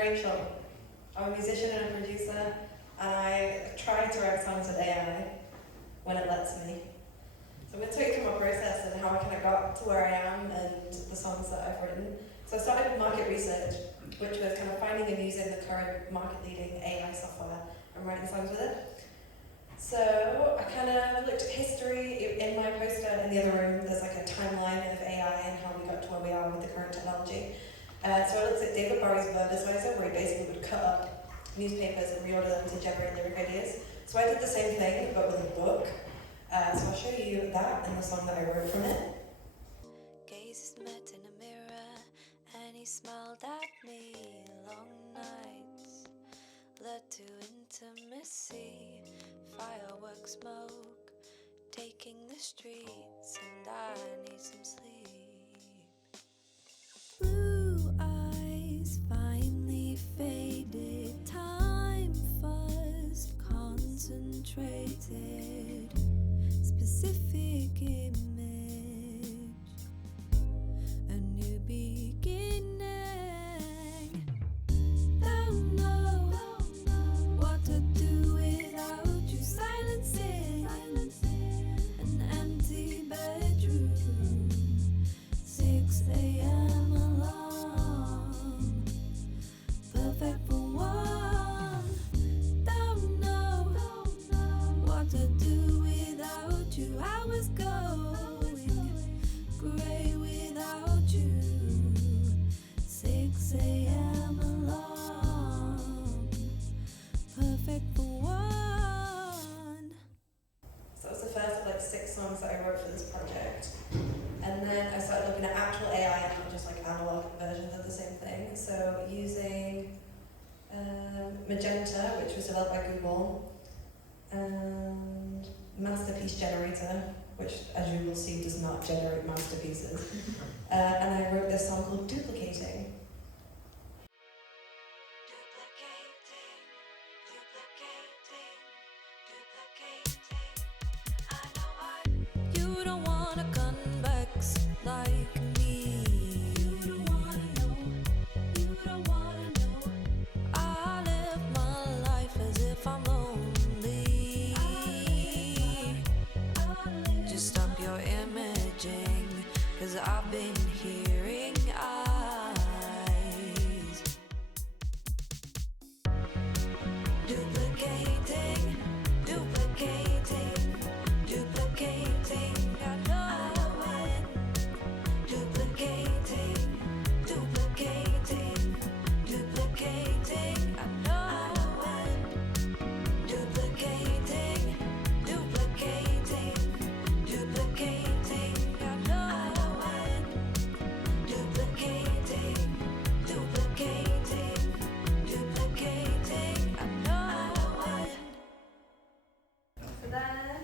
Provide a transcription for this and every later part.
Rachel. I'm a musician and a producer, and I try to write songs with AI when it lets me. So I'm going to take you through my process and how I kind of got to where I am and the songs that I've written. So I started with market research, which was kind of finding and using the current market-leading AI software and writing songs with it. So I kind of looked at history. In my poster in the other room, there's like a timeline of AI and how we got to where we are with the current technology. So I looked at David Bowie's Verbicizer, where he basically would cut up newspapers and reorder them to generate lyric ideas. So I did the same thing, but with a book. So I'll show you that and the song that I wrote from it. Gazes met in a mirror, and he smiled at me. Long nights led to intimacy, fireworks smoke taking the streets, and I need some sleep. Blue eyes finally faded, time fuzzed, concentrated, specific image, a new beginning. Don't know what to do without you, silencing an empty bedroom, 6 a.m. alarm, perfect for one. Don't know what to do without you, I was going grey without you, 6 a.m. alarm, perfect for one. So that was the first of like 6 songs that I wrote for this project. And then I started looking at actual AI and not just like analog versions of the same thing. So using Magenta, which was developed by Google, and Masterpiece Generator, which as you will see does not generate masterpieces. And I wrote this song called Duplicating. You don't wanna convex like me. You don't wanna know. You don't wanna know. I live my life as if I'm lonely. Just stop your imaging, 'cause I've been hearing eyes. Duplicating, duplicating, duplicating. I know it. Duplicating, duplicating, duplicating. I know it. Duplicating, duplicating, duplicating. I know it. Duplicating, duplicating, duplicating. I know it. So then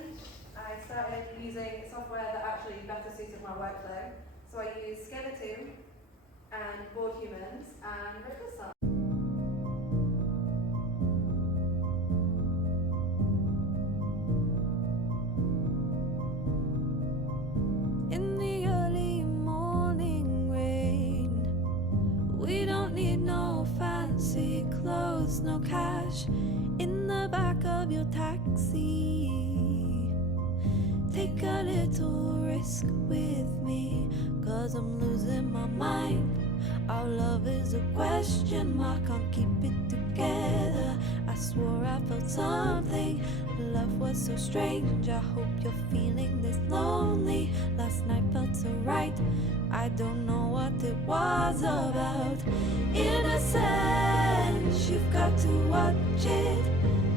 I started using software that actually better suited my workflow. So I used Skeleton and Board Humans and wrote this song. In the early morning rain, we don't need no fancy clothes, no cash in the back of your taxi. Take a little risk with me, 'cause I'm losing my mind. Our love is a question mark, can't keep it together. I swore I felt something, love was so strange. I hope you're feeling this lonely. Last night felt so right, I don't know what it was about. Innocence, you've got to watch it.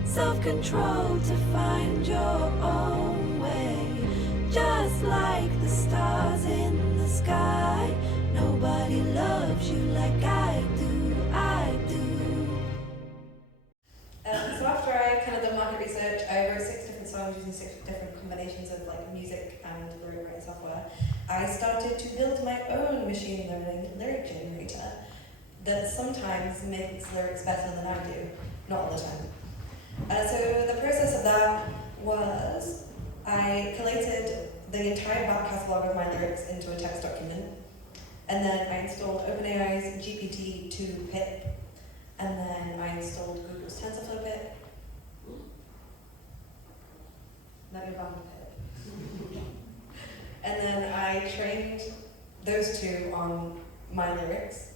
Self-control to find your own way. Just like the stars in the sky, nobody loves you like I do, I do. So after I kind of done market research, I wrote 6 different songs using 6 different combinations of like music and lyric writing software. I started to build my own machine learning lyric generator that sometimes makes lyrics better than I do, not all the time. So the process of that was I collated the entire back catalogue of my lyrics into a text document, and then I installed OpenAI's GPT-2 pip, And then I installed Google's TensorFlow bit. Let me bump it. And then I trained those two on my lyrics.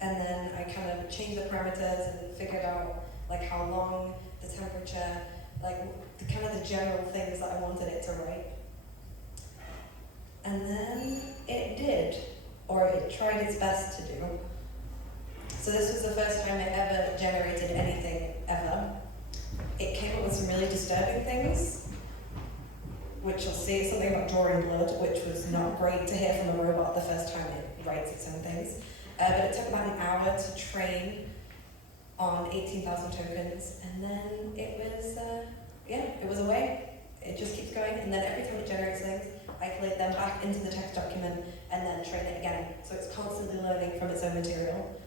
And then I kind of changed the parameters and figured out like how long, the temperature, like the kind of the general things that I wanted it to write. And then it did, or it tried its best to do. So this was the first time it ever generated anything, ever. It came up with some really disturbing things, which you'll see, something about drawing blood, which was not great to hear from a robot the first time it writes its own things. But it took about an hour to train on 18,000 tokens, and then it was away. It just keeps going, and then every time it generates things, I collate them back into the text document and then train it again. So it's constantly learning from its own material.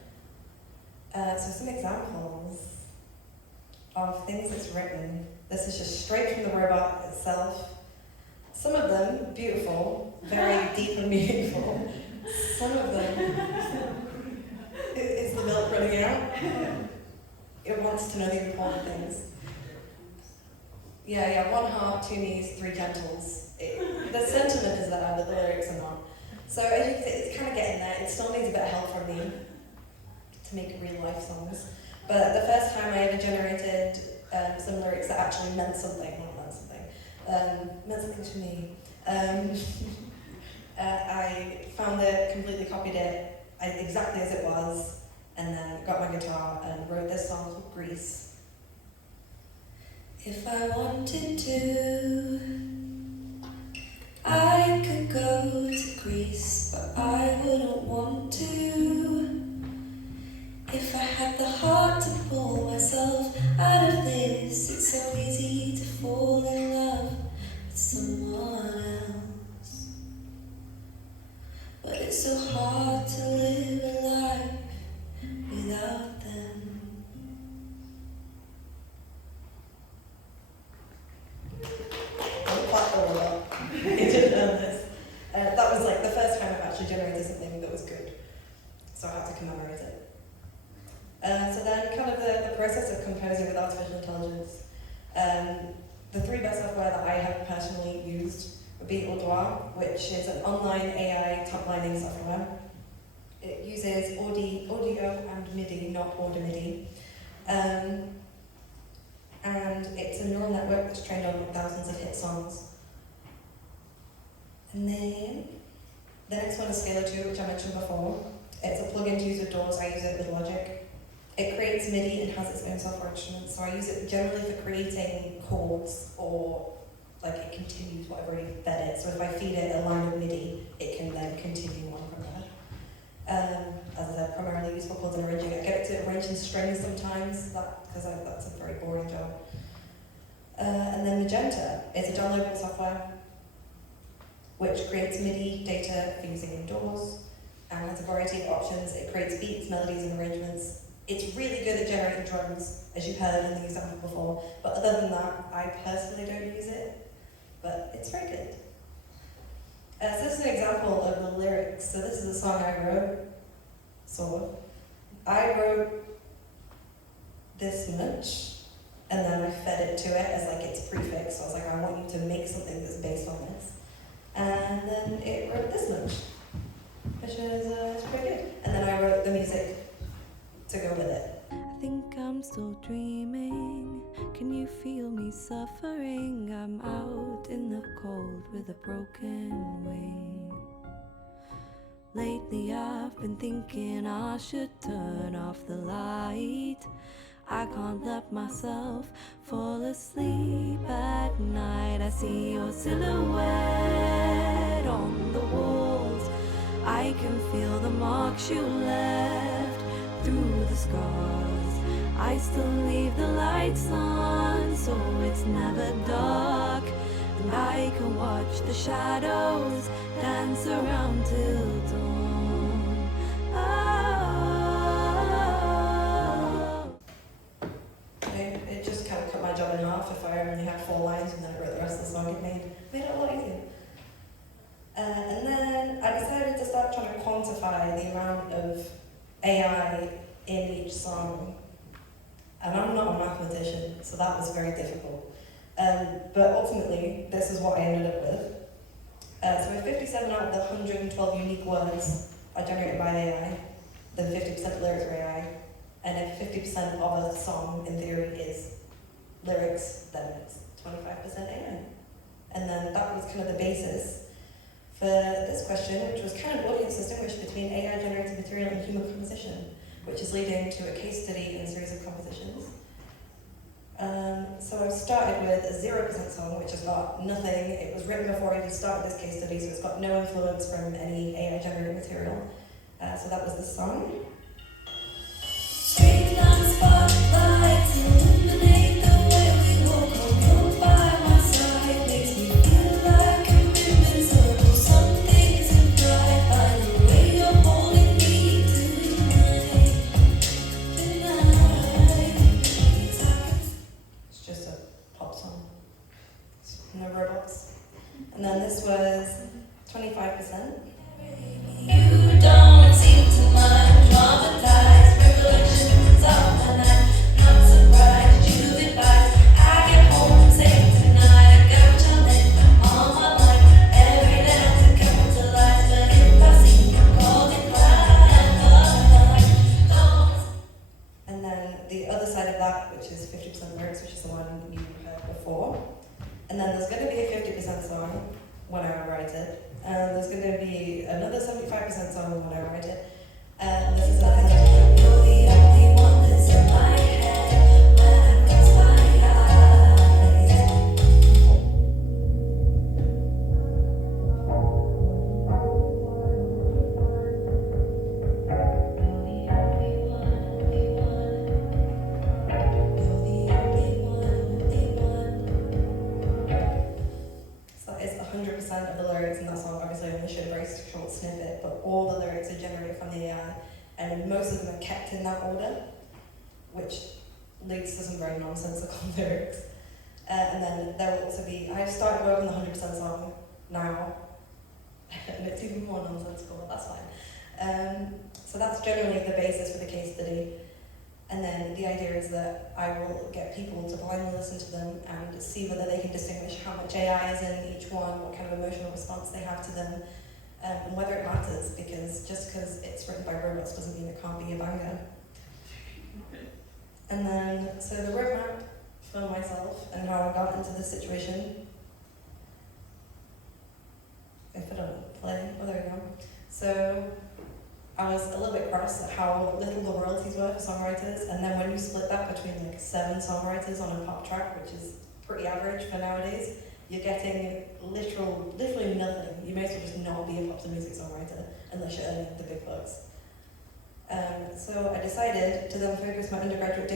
So some examples of things it's written. This is just straight from the robot itself. Some of them beautiful, very deep and meaningful. Some of them, is the milk running out? It wants to know the important things. Yeah, 1 heart, 2 knees, 3 gentles. The sentiment is there, but the lyrics are not. So as you can see, it's kind of getting there. It still needs a bit of help from me to make real life songs. But the first time I ever generated some lyrics that actually meant something to me. I found it, completely copied it exactly as it was, and then got my guitar and wrote this song called Grease. If I wanted to, I could go to Greece, but I wouldn't want to. If I had the heart to pull myself out of this, it's so easy to fall in love with someone else. But it's so hard to live a life without them. It didn't earn this. That was like the first time I've actually generated something that was good. So I had to commemorate it. So then kind of the process of composing with artificial intelligence. The 3 best software that I have personally used would be Audoir, which is an online AI top-lining software. It uses audio and MIDI, not audio MIDI. And it's a neural network that's trained on thousands of hit songs. And then the next one is Scalar 2, which I mentioned before. It's a plugin to use with DAWs. I use it with Logic. It creates MIDI and has its own software instruments, so I use it generally for creating chords, or like it continues what I've already fed it. So if I feed it a line of MIDI, it can then continue on from there. As I said, primarily used for chords and arranging. I get it to arrange in strings sometimes, because that's a very boring job. And then Magenta is a downloadable software which creates MIDI data for using indoors and has a variety of options. It creates beats, melodies, and arrangements. It's really good at generating drums, as you've heard in the example before, but other than that, I personally don't use it, but it's very good. So this is an example of the lyrics. So this is a song I wrote, sort of. I wrote this much, and then I fed it to it as like its prefix. So I was like, I want you to make something that's based on this. And then it wrote this much, which is pretty good. And then I wrote the music to go with it. I think I'm still dreaming. Can you feel me suffering? I'm out in the cold with a broken wing. Lately I've been thinking I should turn off the light. I can't let myself fall asleep at night. I see your silhouette on the walls. I can feel the marks you left through the scars. I still leave the lights on, so it's never dark. And I can watch the shadows dance around till dawn. It just kind of cut my job in half. If I only had 4 lines and then I wrote the rest of the song, it made it a lot easier. And then I decided to start trying to quantify by the amount of AI in each song. And I'm not a mathematician, so that was very difficult. But ultimately, this is what I ended up with. So if 57 out of the 112 unique words are generated by AI, then 50% of lyrics are AI. And if 50% of a song, in theory, is lyrics, then it's 25% AI. And then that was kind of the basis for this question, which was kind of audience distinguished between AI-generated material and human composition, which is leading to a case study and a series of compositions. So I've started with a 0% song, which has got nothing. It was written before I even started this case study, so it's got no influence from any AI-generated material. So that was this song. Streetlight spotlights illuminate the way we walk. Hold you by my side, makes me feel like I'm invincible. Something isn't right by the way you're holding me tonight. It's just a pop song. No robots. And then this was 25%. You don't seem to mind traumatized recollections of the night. Not surprised you've advised. I get home safe tonight. I got your name on my mind. Every letter capitalized, but if I see you call it And then the other side of that, which is 50% lyrics, which is the one you heard before. And then there's going to be a 50% song when I write it. And there's going to be another 75% song when I write it. And this is you're the only one that's in my head when I close my eyes. So it's 100% of the lyrics in that song. Obviously, I only showed a very short snippet, but all the lyrics are generated from the AI, and most of them are kept in that order, which leads to some very nonsensical lyrics. And then there will also be, I've started working on the 100% song now, and it's even more nonsensical, but that's fine. So that's generally the basis for the case study. And then the idea is that I will get people to blindly listen to them and see whether they can distinguish how much AI is in each one, what kind of emotional response they have to them, and whether it matters, because just because it's written by robots doesn't mean it can't be a banger. And then, so the roadmap for myself and how I got into this situation. If I don't play, oh there we go. So I was a little bit cross at how little the royalties were for songwriters, and then when you split that between like 7 songwriters on a pop track, which is pretty average for nowadays, you're getting literally nothing. You may as well just not be a pop music songwriter unless you're earning the big bucks. So I decided to then focus my undergraduate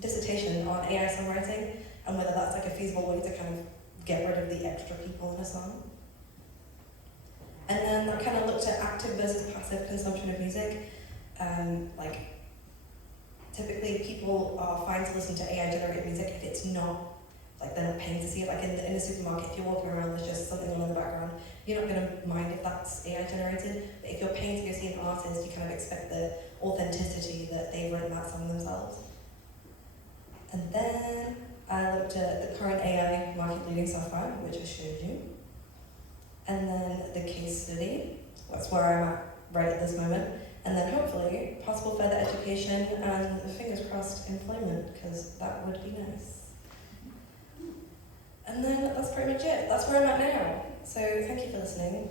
dissertation on AI songwriting and whether that's like a feasible way to kind of get rid of the extra people in a song. And then I kind of looked at active versus passive consumption of music. Like, typically people are fine to listen to AI-generated music if it's not, like they're not paying to see it. Like in the supermarket, if you're walking around, there's just something on in the background. You're not going to mind if that's AI-generated, but if you're paying to go see an artist, you kind of expect the authenticity that they've written that song themselves. And then I looked at the current AI market-leading software, which I showed you. And then the case study, that's where I'm at right at this moment. And then hopefully possible further education and fingers crossed employment, because that would be nice. And then that's pretty much it. That's where I'm at now. So thank you for listening.